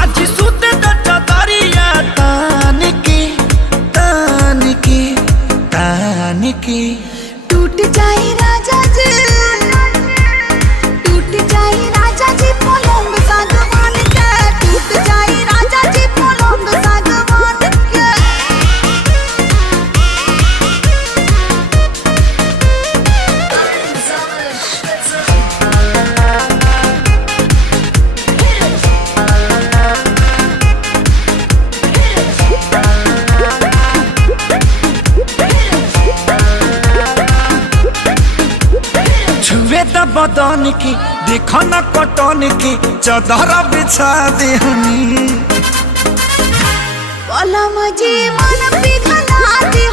आज सुते दरिया तान के टूट जाए राजा जी, टूट जाए राजा जी पलंग सागवान के, टूट जाए राजा जी पलंग सागवान के। छुए द बदन की देखो न कटन की चादर बिछा देहनी। पलम जी मन पिघला दे